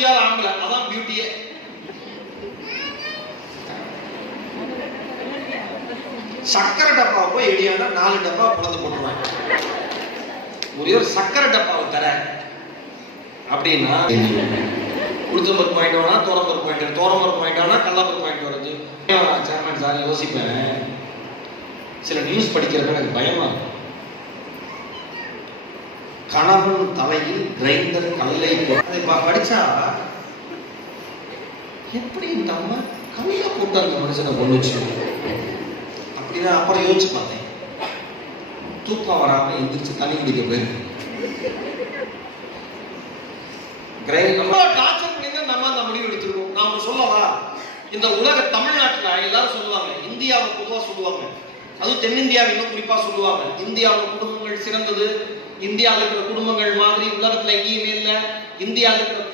முடியாத ஆம்பளை, அதான் பியூட்டியே. சக்கரை டப்பாவை போய் எடியானா 4 டப்பா பிளந்து போட்டுருவாங்க. ஒரே ஒரு சக்கரை டப்பாவை தர அப்படின்னா உளுத்தம்பருப்பு வாங்கிட்டு வேணா, தோரம்பருப்பு வாங்கிட்டு, தோரம்பருப்பு வாங்கிட்டு வேணா, கடலப்பருப்பு வாங்கிட்டு வரது. சேர்மன் சார் யோசிப்பேன், சில நியூஸ் படிக்கிறது எனக்கு பயமா இருக்கும். கணவன் தலையில் கிரைண்டர் கல்லை அதை படிச்சா எப்படி இந்த அம்மா கல்ல போட்டு அந்த மனுஷனை கொண்டுச்சு அப்படின்னா அப்புறம் யோசிச்சு பார்த்தேன். தூக்கம் வராம எந்திரிச்சு தண்ணி குடிக்க போயிருக்கு. டார்ச்சர் பண்ணி தான் நம்ம அந்த முடிவு எடுத்துருக்கோம். நான் சொல்லவா, இந்த உலக தமிழ்நாட்டில் எல்லாரும் சொல்லுவாங்க, இந்தியாவை பொதுவாக சொல்லுவாங்க, அதுவும் தென்னிந்தியாவை இன்னும் குறிப்பா சொல்லுவாங்க, இந்தியாவில் குடும்பங்கள் சிறந்தது, இந்தியாவில் இருக்கிற குடும்பங்கள் மாதிரி உலகத்துல எங்கேயுமே இல்லை, இந்தியாவில் இருக்கிற